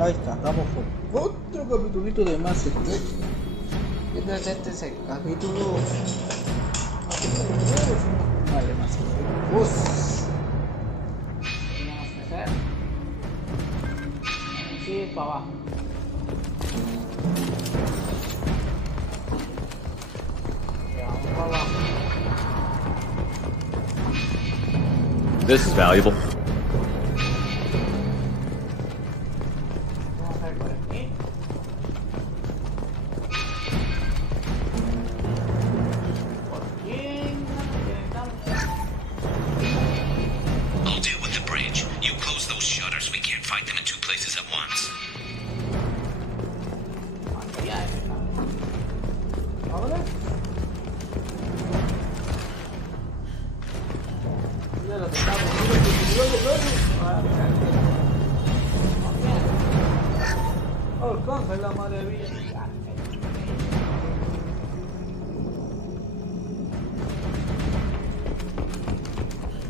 Ahí está, estamos con otro capítulito de Mass Effect. Este es el capítulo. Vale, Mass Effect. Vamos a hacer. Sí, para abajo. Vamos para abajo. This is valuable.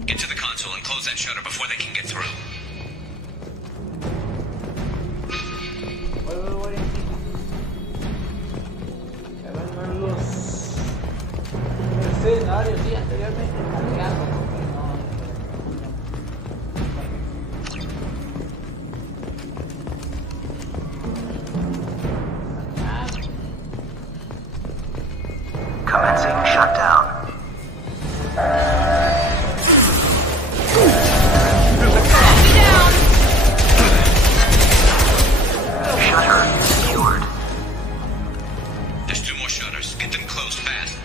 Get to the console and close that shutter before they can get through. Commencing shutdown. Shutter secured. There's 2 more shutters. Get them closed fast.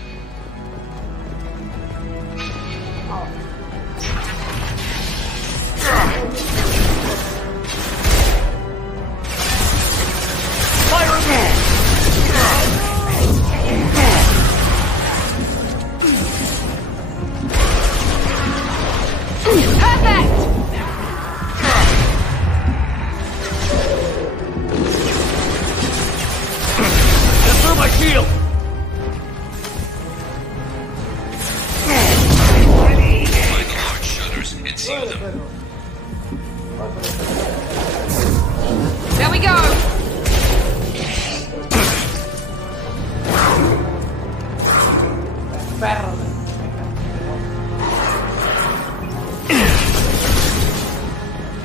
There we go!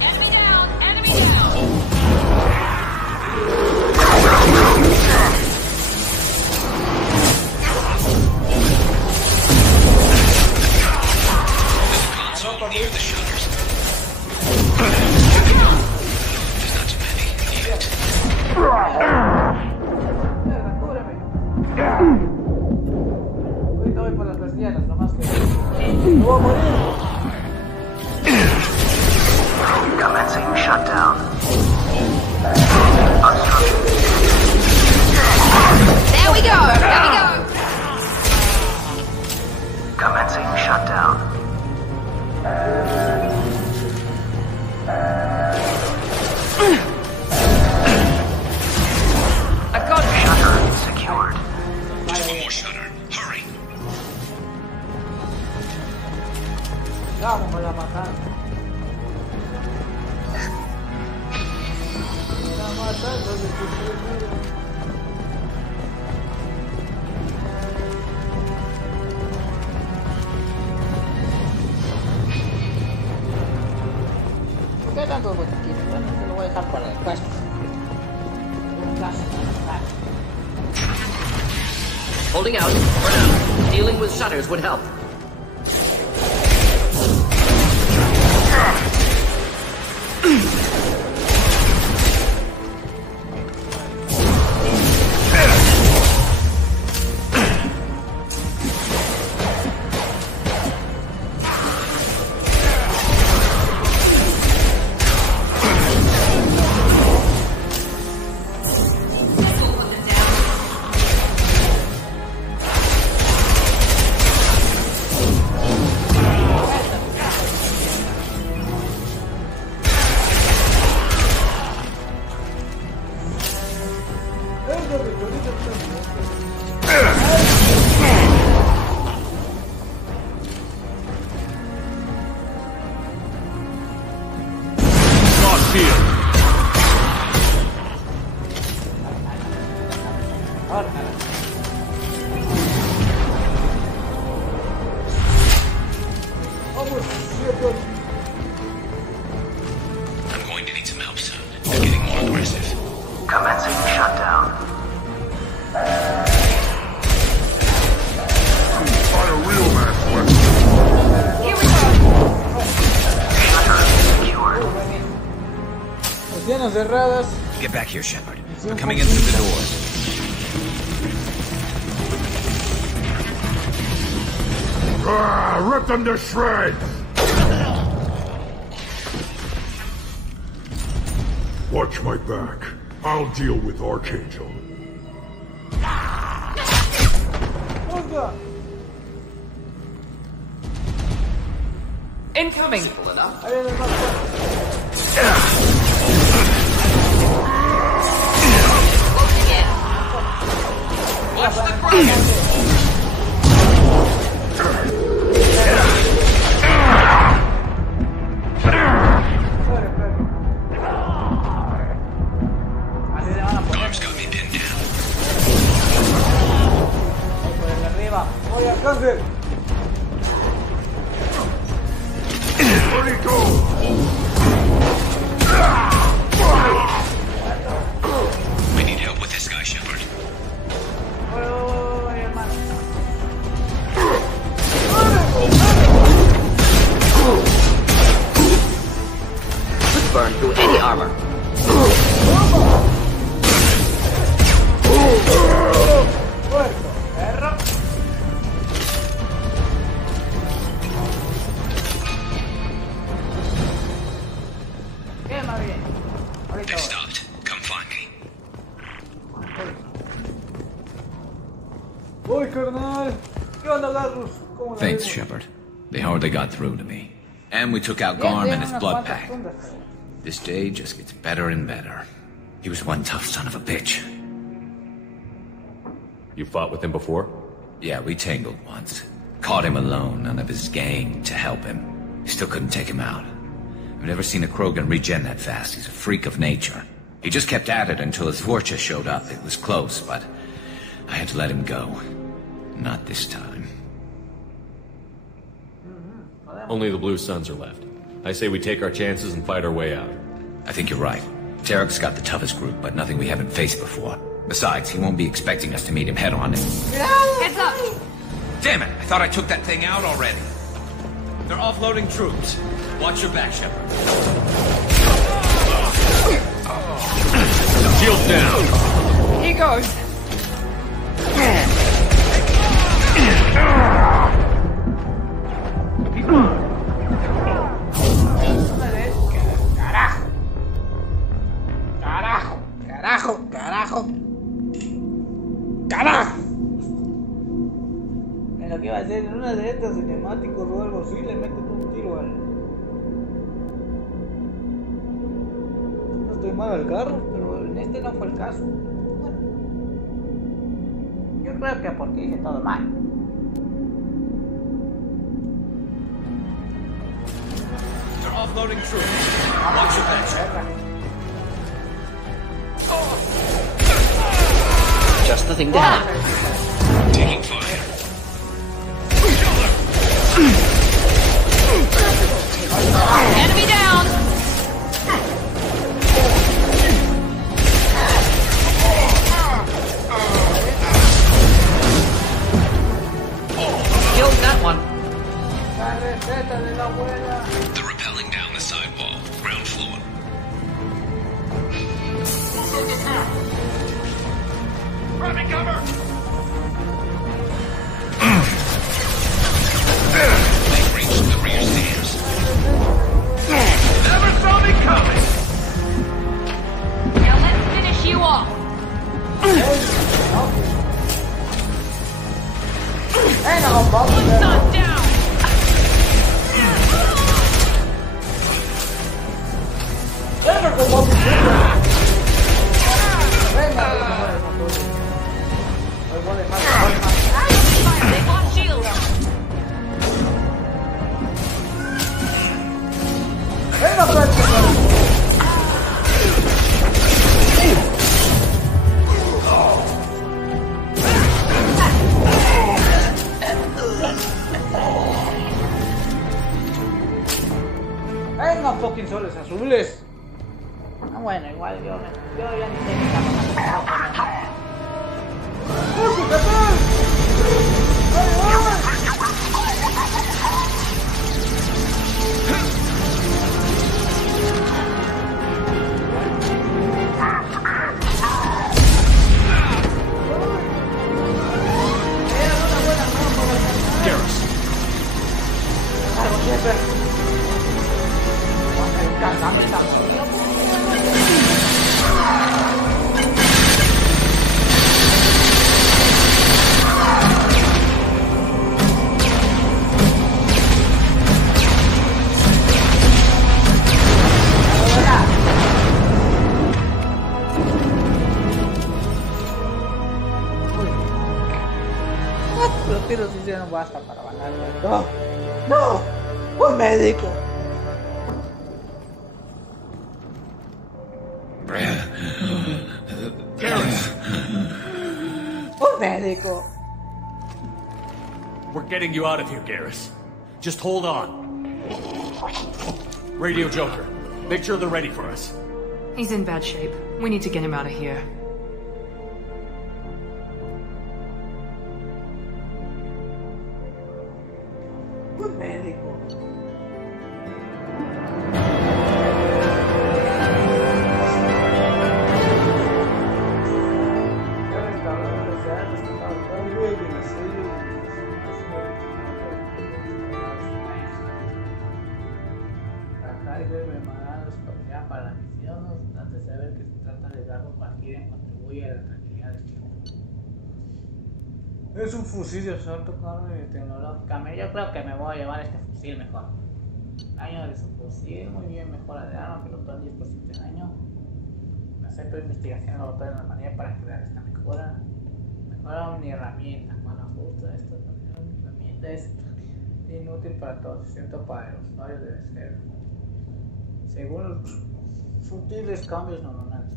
Enemy down! Enemy down! Near the shutters. There's not too many yet. Ahorita voy por las persianas, nomás que no voy a morir. Commencing shutdown. Obstruction. There we go! There we go! Commencing shutdown. I've got Shutter secured. Just 1 more shutter. Hurry. Vamos a la matar. La matando de tu primero. ¿Por qué tanto botiquines? Bueno, te lo voy a dejar para después. Holding out for now. Dealing with shutters would help. Persianas cerradas. Get back here, Shepard. We're coming in through the doors. Rip them to shreds! Watch my back. I'll deal with Archangel. Oiga. Incoming. Ahí viene el más Watch the front. Garrus got me pinned down. arriba. Voy al cáncer. We need help with this guy, Shepard. Voy, hermano. Could burn through any armor. Muerto, perro. Quema bien. Ahorita They voy. stopped. Come find me. Voy, carnal. ¿Qué onda, Garrus? ¿Cómo la Thanks, vemos? Shepard. They hardly got through to me. And we took out Bien, Garm bien, and his unas blood cuantas pack. tundas. This day just gets better and better. He was one tough son of a bitch. You fought with him before? Yeah, we tangled once. Caught him alone, none of his gang to help him. Still couldn't take him out. I've never seen a Krogan regen that fast. He's a freak of nature. He just kept at it until his Vorcha showed up. It was close, but I had to let him go. Not this time. Only the Blue Suns are left. I say we take our chances and fight our way out. I think you're right. Tarek's got the toughest group, but nothing we haven't faced before. Besides, he won't be expecting us to meet him head on. Heads up. Damn it! I thought I took that thing out already. They're offloading troops. Watch your back, Shepard. Shields down! Here goes. Carajo, carajo, carajo, carajo. En lo que iba a hacer en una de estas cinemáticos o algo así, le meten un tiro al. No estoy mal al carro, pero en este no fue el caso. Bueno, yo creo que porque hice todo mal. They're offloading troops. Watch your back, Shepard. Just the thing to have. Taking fire. Enemy down. Killed that one. La receta de la abuela. They're rappelling down the side wall. Ground floor. Grabbing cover! They've reached the rear stairs. Never saw me coming! Now let's finish you off. Venga, vamos, One son down. venga, como venga, They lost shields. venga, práctica. Venga, fucking soles azules. Ah, bueno, igual yo ya ni sé qué está pasando. ¡Uy, qué tal! ¡Ay, ay! tiros hicieron basta para bajar. ¡No! ¡No! ¡Un médico! ¡Un médico! We're getting you out of here, Garrus. Just hold on. Radio Joker, make sure they're ready for us. He's in bad shape. We need to get him out of here. Un médico. Para la misión, no obstante saber que se trata de Garrus, cualquiera contribuye a la tranquilidad del tiempo. Es un fusil de asalto tecnológicamente. Yo creo que me voy a llevar este fusil mejor. Daño de su fusil, muy bien, mejora de arma, pilotó el 10% de daño. Acepto investigación en la una manera para crear esta mejora. Mejora mi herramienta. Bueno, justo esto también. Mi herramienta es inútil para todos, excepto para los usuarios debe ser. Según los sutiles cambios neuronales.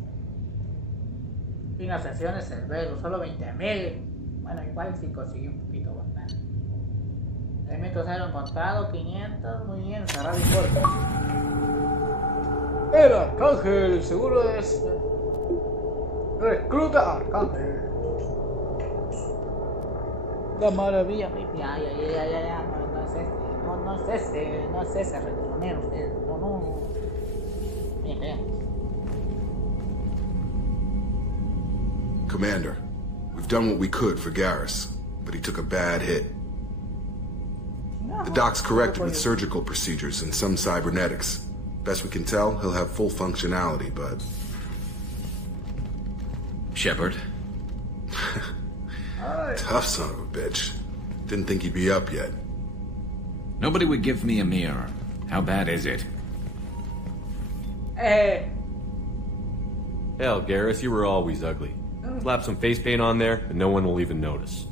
Financiaciones cerebro, solo 20.000. Bueno, igual si conseguí un poquito bastante. Elementos cero encontrado, 500. Muy bien, cerrado y corto. El arcángel, seguro es. Recluta arcángel. La maravilla, ya. No es ese, retornero, no. Bien. Commander, we've done what we could for Garrus, but he took a bad hit. The doc's corrected with surgical procedures and some cybernetics. Best we can tell, he'll have full functionality, but... Shepard? Tough son of a bitch. Didn't think he'd be up yet. Nobody would give me a mirror. How bad is it? Hell, Garrus, you were always ugly. Slap some face paint on there, and no one will even notice.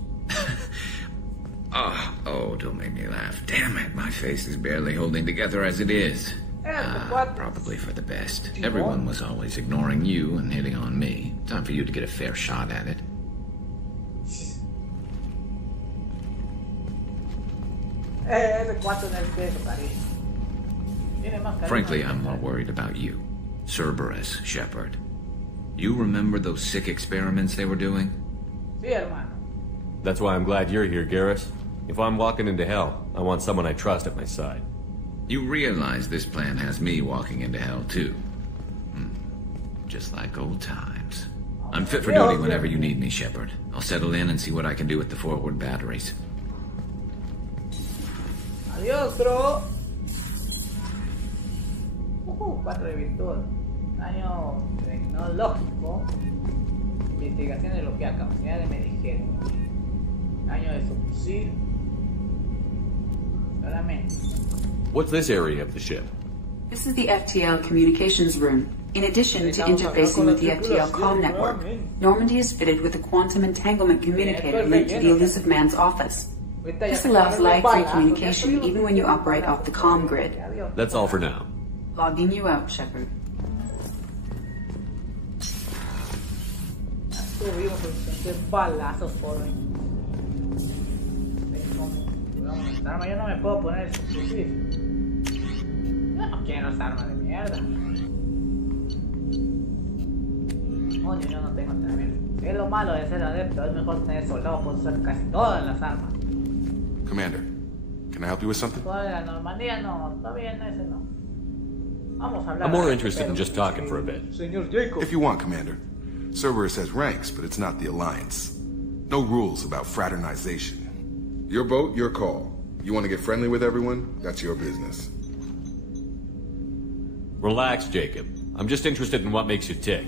Oh, don't make me laugh. Damn it, my face is barely holding together as it is. Probably for the best. Everyone was always ignoring you and hitting on me. Time for you to get a fair shot at it. Frankly, I'm more worried about you. Cerberus, Shepard. You remember those sick experiments they were doing? That's why I'm glad you're here, Garrus. If I'm walking into hell, I want someone I trust at my side. You realize this plan has me walking into hell, too. Just like old times. I'm fit for duty whenever you need me, Shepard. I'll settle in and see what I can do with the forward batteries. Adiós, bro. 4 de virtud. Daño tecnológico. Investigación de lo que a capacidad de medigen. Daño de su fusil. Solamente. What's this area of the ship? This is the FTL communications room. In addition to interfacing with the FTL comm network, Normandy is fitted with a quantum entanglement communicator linked to the Elusive Man's office. This allows live-free communication even when you operate off the comm grid. That's all for now. Logging you out, Shepard. Yo no me puedo poner ese fusil. Yo no quiero esa arma de mierda. Oye, yo no tengo también. Es lo malo de ser adepto, es mejor tener soldado, puedo usar casi todas las armas. Commander, can I help you with something? Toda la Normandía no, está bien, ese no. Vamos a hablar. I'm more interested in just talking for a bit. Señor Jacob. If you want, Commander. Cerberus has ranks, but it's not the Alliance. No rules about fraternization. Your boat, your call. You want to get friendly with everyone? That's your business. Relax, Jacob. I'm just interested in what makes you tick.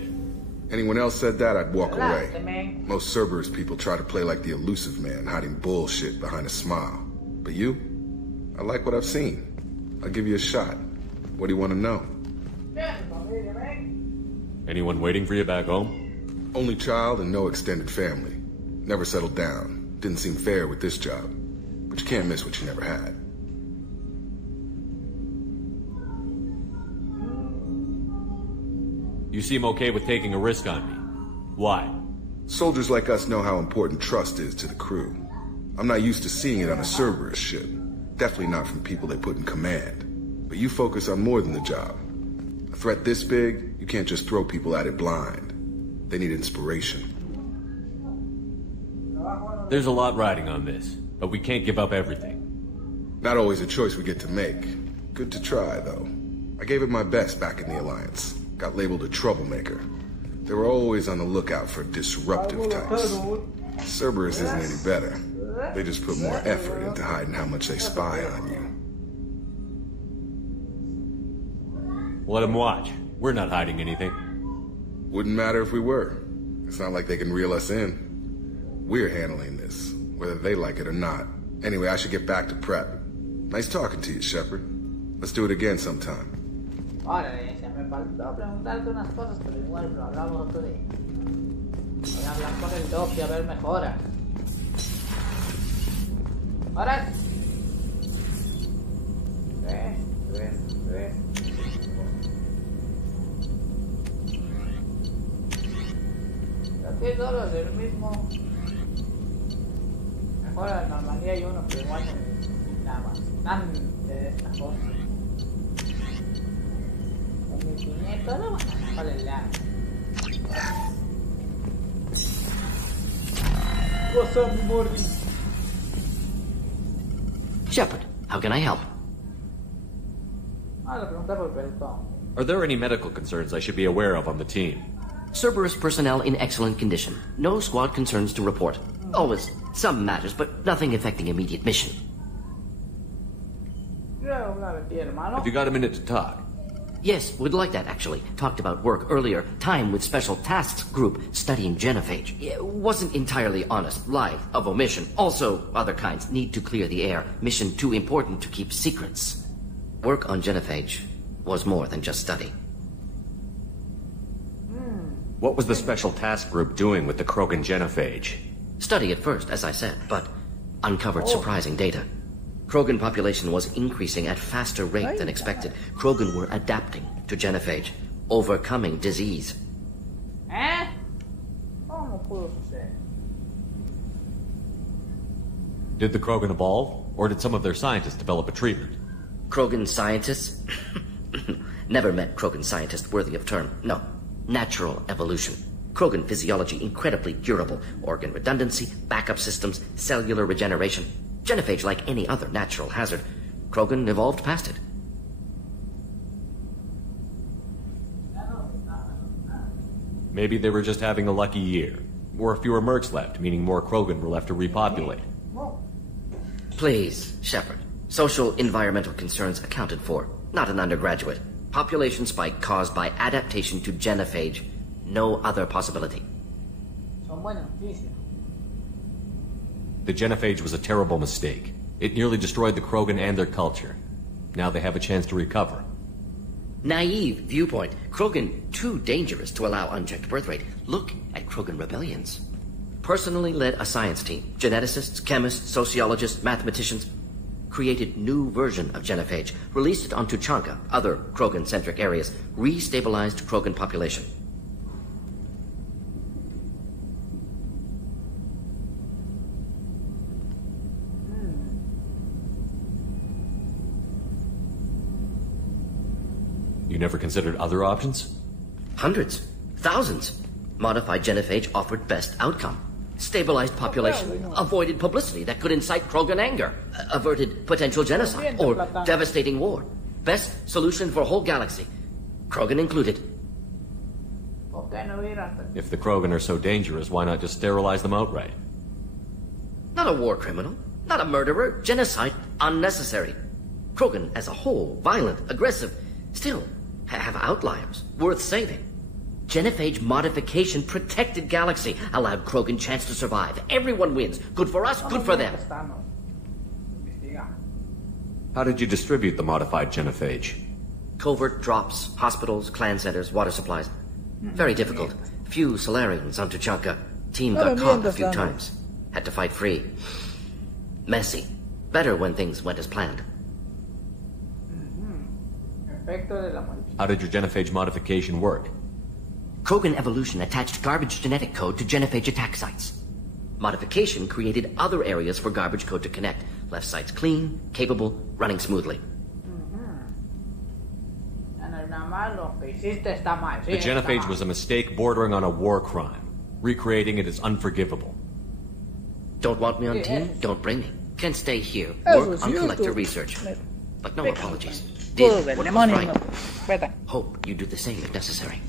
Anyone else said that, I'd walk Relax, away. man. Most Cerberus people try to play like the elusive man, hiding bullshit behind a smile. But you? I like what I've seen. I'll give you a shot. What do you want to know? Anyone waiting for you back home? Only child and no extended family. Never settled down. Didn't seem fair with this job. But you can't miss what you never had. You seem okay with taking a risk on me. Why? Soldiers like us know how important trust is to the crew. I'm not used to seeing it on a Cerberus ship. Definitely not from people they put in command. But you focus on more than the job. A threat this big, you can't just throw people at it blind. They need inspiration. There's a lot riding on this, but we can't give up everything. Not always a choice we get to make. Good to try, though. I gave it my best back in the Alliance. Got labeled a troublemaker. They were always on the lookout for disruptive types. Cerberus isn't any better. They just put more effort into hiding how much they spy on you. Let them watch. We're not hiding anything. Wouldn't matter if we were. It's not like they can reel us in. We're handling this, whether they like it or not. Anyway, I should get back to prep. Nice talking to you, Shepard. Let's do it again sometime. Órale, se me faltó preguntarte unas cosas, pero igual lo hablamos otro día. Voy a hablar con el Doc y a ver mejora. Ahora. Tres. Creo que todos del mismo. Mejora de normalidad y uno, pero igual no nada más. Nada de estas cosas. 1500, no, vale la. What's up, Morty? Shepard, how can I help? Le pregunté por Pelton. Are there any medical concerns I should be aware of on the team? Cerberus personnel in excellent condition. No squad concerns to report. Always some matters, but nothing affecting immediate mission. Have you got a minute to talk? Yes, would like that, actually. Talked about work earlier. Time with Special Tasks Group studying genophage. It wasn't entirely honest. Lie of omission. Also, other kinds. Need to clear the air. Mission too important to keep secrets. Work on genophage was more than just study. What was the Special Task Group doing with the Krogan genophage? Study at first, as I said, but uncovered surprising data. Krogan population was increasing at faster rate than expected. Krogan were adapting to genophage, overcoming disease. Did the Krogan evolve, or did some of their scientists develop a treatment? Krogan scientists? Never met Krogan scientist worthy of term. No. Natural evolution. Krogan physiology incredibly durable. Organ redundancy, backup systems, cellular regeneration. Genophage like any other natural hazard. Krogan evolved past it. Maybe they were just having a lucky year. Or fewer mercs left, meaning more Krogan were left to repopulate. Please, Shepard. Social environmental concerns accounted for. Not an undergraduate. Population spike caused by adaptation to genophage. No other possibility. The genophage was a terrible mistake. It nearly destroyed the Krogan and their culture. Now they have a chance to recover. Naive viewpoint. Krogan too dangerous to allow unchecked birth rate. Look at Krogan rebellions. Personally led a science team. Geneticists, chemists, sociologists, mathematicians. Created new version of genophage. Released it onto Chanka, other Krogan-centric areas. Restabilized Krogan population. You never considered other options? Hundreds. Thousands. Modified genophage offered best outcome. Stabilized population. Avoided publicity that could incite Krogan anger. Averted potential genocide or devastating war. Best solution for whole galaxy. Krogan included. If the Krogan are so dangerous, why not just sterilize them outright? Not a war criminal. Not a murderer. Genocide unnecessary. Krogan as a whole, violent, aggressive. Still, have outliers. Worth saving. Genophage modification protected galaxy. Allowed Krogan chance to survive. Everyone wins. Good for us, good for them. How did you distribute the modified genophage? Covert drops, hospitals, clan centers, water supplies. Very difficult. Few Solarians onto Chanka. Team got caught a few times. Had to fight free. Messy. Better when things went as planned. How did your genophage modification work? Krogan evolution attached garbage genetic code to genophage attack sites. Modification created other areas for garbage code to connect. Left sites clean, capable, running smoothly. The genophage was a mistake bordering on a war crime. Recreating it is unforgivable. Don't want me on team? Don't bring me. Can stay here, work on collector research. But no apologies. Did what was right. Hope you do the same if necessary.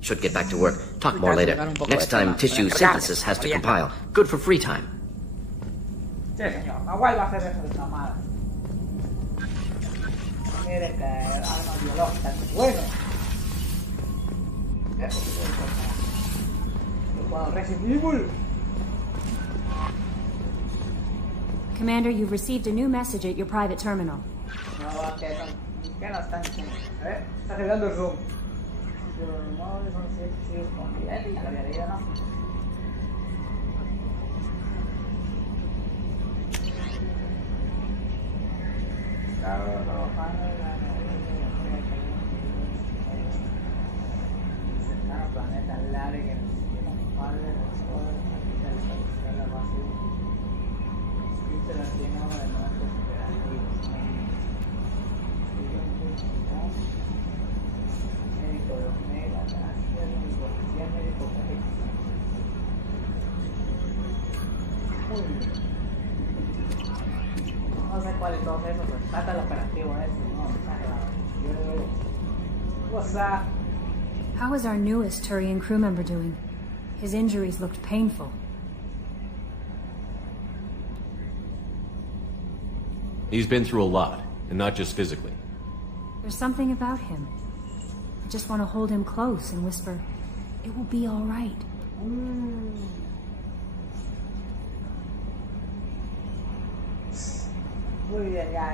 Should get back to work. Talk more later. Next time, tissue synthesis has to compile. Good for free time. Sí, señor. Nahual va a hacer eso de mamada. Mire que armas biológicas es bueno. Eso sí es importante. Yo juego Resident Evil. Commander, you've received a new message at your private terminal. No, ¿qué nos están diciendo? A ver, está arreglando el room. No, son 7 con nivel, ya lo había leído, ¿no? Planeta Lare que nos padre de los jóvenes, capitalizar la base de la tiene uno de nuestros operativos. Médico de Omega, gracias, médico correcto. Muy bien. No sé cuál de todos esos, pero trata el operativo ese, no, está grave. What's that? How is our newest Turian crew member doing? His injuries looked painful. He's been through a lot, and not just physically. There's something about him. I just want to hold him close and whisper, "It will be all right." Muy bien, ya.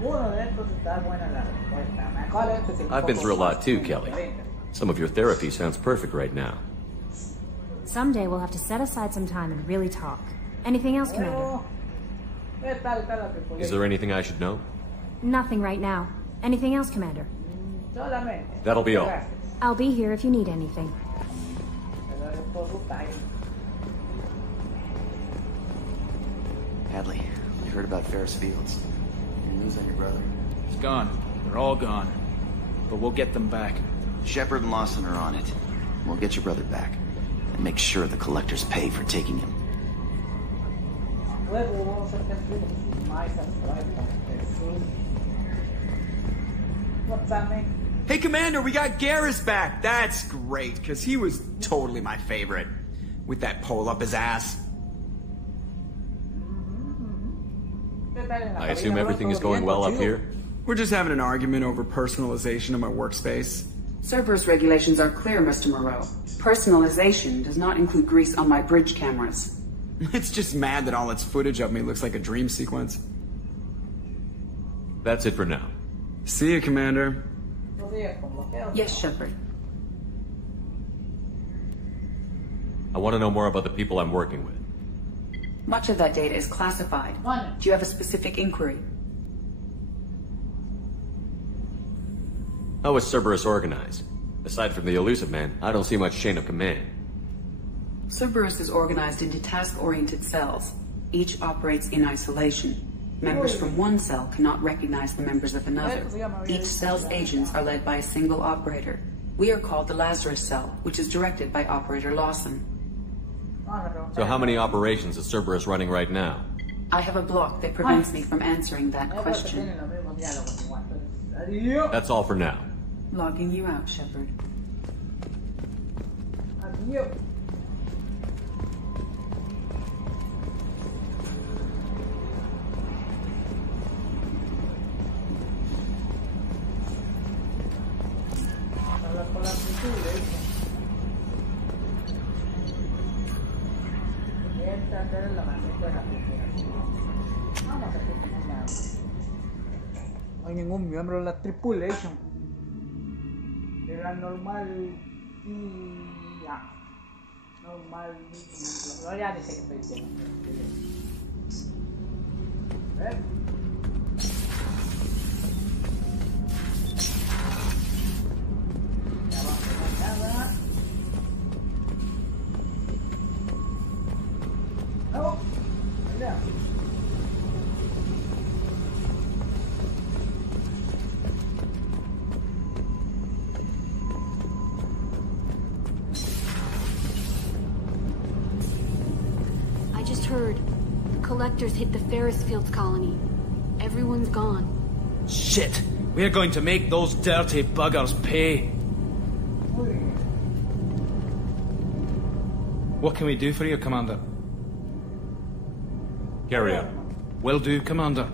Uno de estos está buena la respuesta. Mejor este es el I've been through a lot too, Kelly. Some of your therapy sounds perfect right now. Someday we'll have to set aside some time and really talk. Anything else, Commander? Is there anything I should know? Nothing right now. Anything else, Commander? That'll be all. I'll be here if you need anything. Hadley, you heard about Ferris Fields? Any news on your brother? He's gone. They're all gone. But we'll get them back. Shepard and Lawson are on it. We'll get your brother back. And make sure the collectors pay for taking him. What's that mean? Hey, Commander, we got Garrus back. That's great, because he was totally my favorite. With that pole up his ass. I assume everything is going well up here? We're just having an argument over personalization of my workspace. Cerberus regulations are clear, Mr. Moreau. Personalization does not include grease on my bridge cameras. It's just mad that all its footage of me looks like a dream sequence. That's it for now. See you, Commander. Yes, Shepard. I want to know more about the people I'm working with. Much of that data is classified. Do you have a specific inquiry? How is Cerberus organized? Aside from the elusive man, I don't see much chain of command. Cerberus is organized into task-oriented cells. Each operates in isolation. Members from one cell cannot recognize the members of another. Each cell's agents are led by a single operator. We are called the Lazarus Cell, which is directed by Operator Lawson. So how many operations is Cerberus running right now? I have a block that prevents me from answering that question. That's all for now. Logging you out, Shepard. No hay ningún miembro de la tripulation. Era normal y ya. No, mal. No, ya ni sé qué estoy diciendo. A ver. Ya abajo no hay nada. No, mira. I just heard the collectors hit the Ferris Fields colony. Everyone's gone. Shit! We're going to make those dirty buggers pay. What can we do for you, Commander? Carry on. Will do, Commander.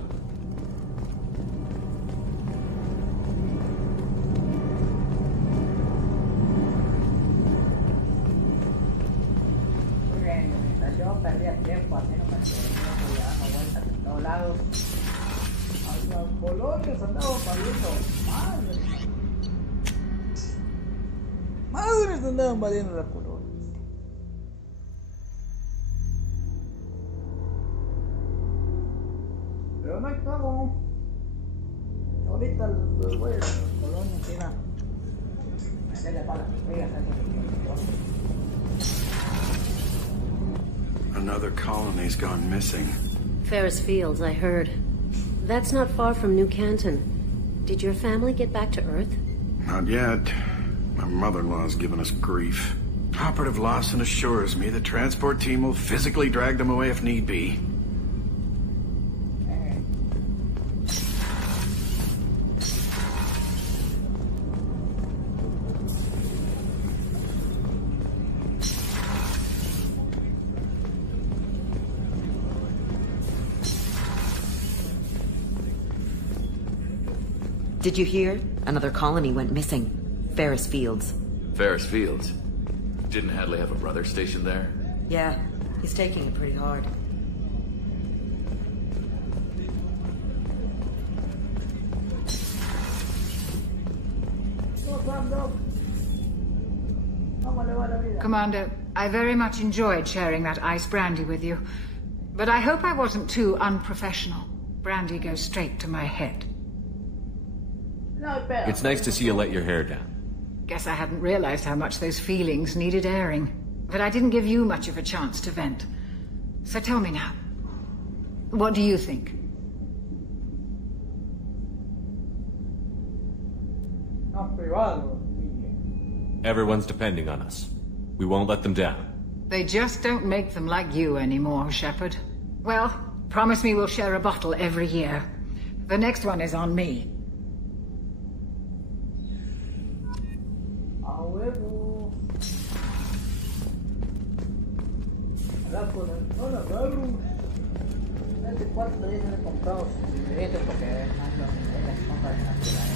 Muy bien, mientras yo perdía tiempo haciendo mantenimiento y dando vueltas en todos lados, los colonios andaban valiendo madres. Madres andaban valiendo las colonias. Pero no hay cómo. Ahorita los güeyes de los colonios iban a meterle balas frías a Another colony's gone missing. Ferris Fields, I heard. That's not far from New Canton. Did your family get back to Earth? Not yet. My mother-in-law's giving us grief. Operative Lawson assures me the transport team will physically drag them away if need be. Did you hear? Another colony went missing. Ferris Fields. Ferris Fields? Didn't Hadley have a brother stationed there? Yeah, he's taking it pretty hard. Commander, I very much enjoyed sharing that ice brandy with you. But I hope I wasn't too unprofessional. Brandy goes straight to my head. It's nice to see you let your hair down. Guess I hadn't realized how much those feelings needed airing. But I didn't give you much of a chance to vent. So tell me now. What do you think? Everyone's depending on us. We won't let them down. They just don't make them like you anymore, Shepard. Well, promise me we'll share a bottle every year. The next one is on me. Hola, Garrus. Este cuarto todavía no le he comprado sus ingredientes porque ando en las compras de la ciudad.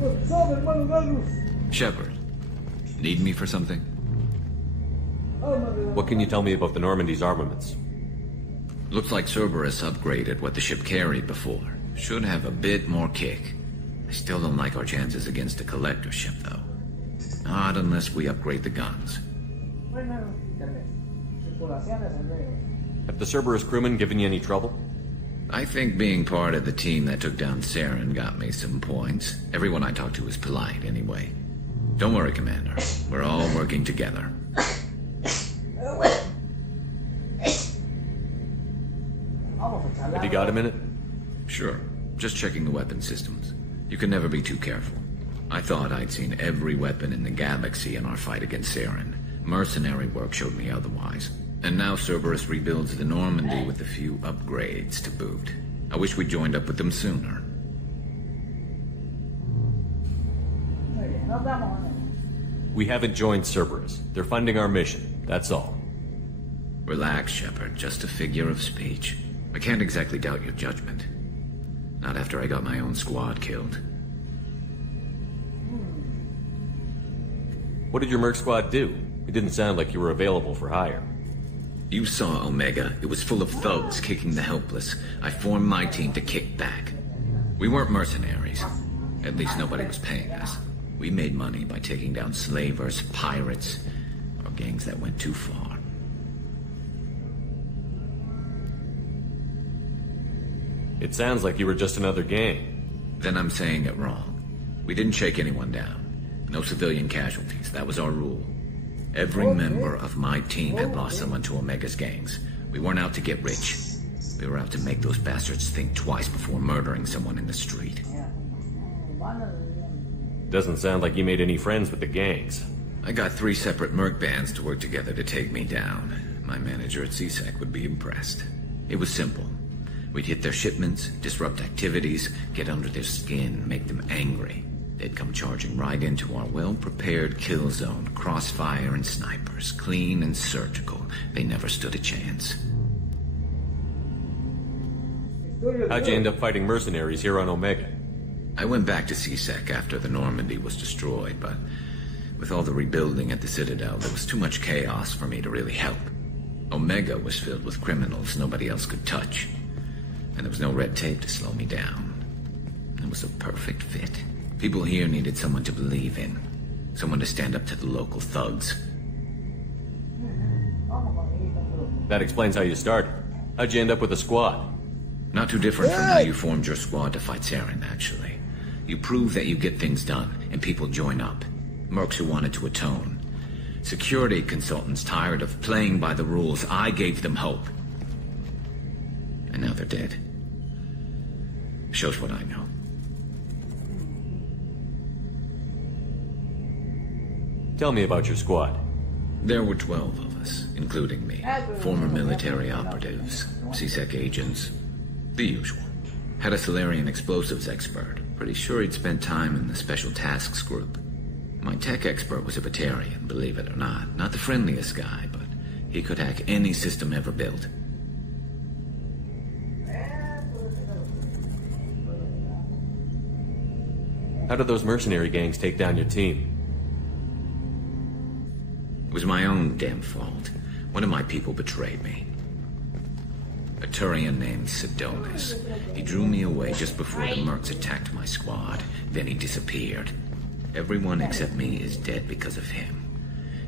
What's up, hermano Garrus? Shepard, need me for something? What can you tell me about the Normandy's armaments? Looks like Cerberus upgraded what the ship carried before. Should have a bit more kick. I still don't like our chances against a collector ship, though. Not unless we upgrade the guns. Have the Cerberus crewmen given you any trouble? I think being part of the team that took down Saren got me some points. Everyone I talked to was polite, anyway. Don't worry, Commander. We're all working together. Have you got a minute? Sure. Just checking the weapon systems. You can never be too careful. I thought I'd seen every weapon in the galaxy in our fight against Saren. Mercenary work showed me otherwise. And now Cerberus rebuilds the Normandy with a few upgrades to boot. I wish we joined up with them sooner. We haven't joined Cerberus. They're funding our mission, that's all. Relax, Shepard. Just a figure of speech. I can't exactly doubt your judgment. Not after I got my own squad killed. What did your merc squad do? It didn't sound like you were available for hire. You saw Omega. It was full of thugs kicking the helpless. I formed my team to kick back. We weren't mercenaries. At least nobody was paying us. We made money by taking down slavers, pirates, or gangs that went too far. It sounds like you were just another gang. Then I'm saying it wrong. We didn't shake anyone down. No civilian casualties. That was our rule. Every member of my team had lost someone to Omega's gangs. We weren't out to get rich. We were out to make those bastards think twice before murdering someone in the street. Doesn't sound like you made any friends with the gangs. I got 3 separate merc bands to work together to take me down. My manager at CSEC would be impressed. It was simple. We'd hit their shipments, disrupt activities, get under their skin, make them angry. They'd come charging right into our well-prepared kill zone, crossfire and snipers, clean and surgical. They never stood a chance. How'd you end up fighting mercenaries here on Omega? I went back to CSEC after the Normandy was destroyed, but with all the rebuilding at the Citadel, there was too much chaos for me to really help. Omega was filled with criminals nobody else could touch, and there was no red tape to slow me down. It was a perfect fit. People here needed someone to believe in, someone to stand up to the local thugs. That explains how you started. How'd you end up with a squad? Not too different from how you formed your squad to fight Saren, actually. You prove that you get things done, and people join up. Mercs who wanted to atone. Security consultants tired of playing by the rules. I gave them hope. And now they're dead. Shows what I know. Tell me about your squad. There were 12 of us, including me. Former military operatives, CSEC agents, the usual. Had a Solarian explosives expert. Pretty sure he'd spent time in the Special Tasks group. My tech expert was a Batarian, believe it or not. Not the friendliest guy, but he could hack any system ever built. How did those mercenary gangs take down your team? It was my own damn fault. One of my people betrayed me. A Turian named Sidonis. He drew me away just before the mercs attacked my squad. Then he disappeared. Everyone except me is dead because of him.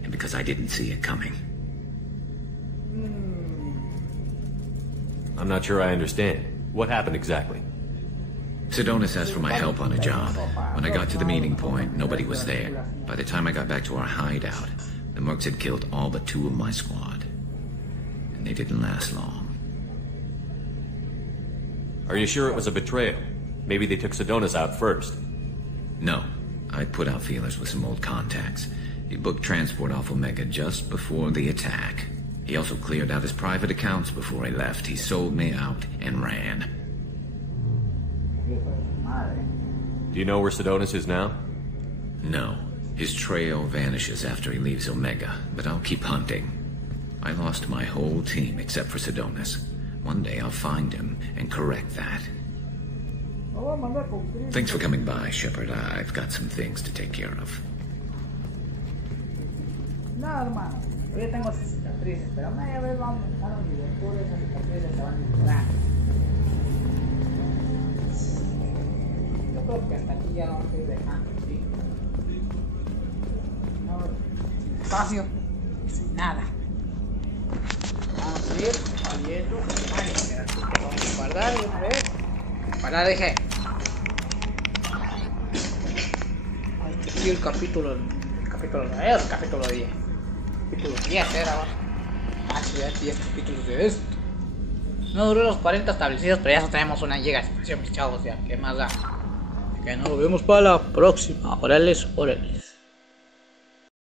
And because I didn't see it coming. I'm not sure I understand. What happened exactly? Sidonis asked for my help on a job. When I got to the meeting point, nobody was there. By the time I got back to our hideout, the mercs had killed all but 2 of my squad. And they didn't last long. Are you sure it was a betrayal? Maybe they took Sidonis out first. No. I put out feelers with some old contacts. He booked transport off Omega just before the attack. He also cleared out his private accounts before he left. He sold me out and ran. Do you know where Sidonis is now? No. His trail vanishes after he leaves Omega, but I'll keep hunting. I lost my whole team except for Sidonis. One day I'll find him and correct that. Thanks for coming by, Shepard. I've got some things to take care of. No, hermano. Yo tengo cicatrices, pero media vez vamos a dejar mi lectura, esas cicatrices se van a mejorar. Yo creo que hasta aquí ya vamos a ir dejando, ¿sí? No, sin espacio y sin nada. Vamos a ir saliendo. Vamos a guardar de una vez. Guardar, dije. Aquí el capítulo 9 o el capítulo 10. Capítulo 10 era, ¿va? Sí, ya 10 capítulos de esto. No duró los 40 establecidos, pero ya tenemos 1 giga de espacio, mis chavos, ya, ¿qué más da? Que nos vemos para la próxima. Órales, órales.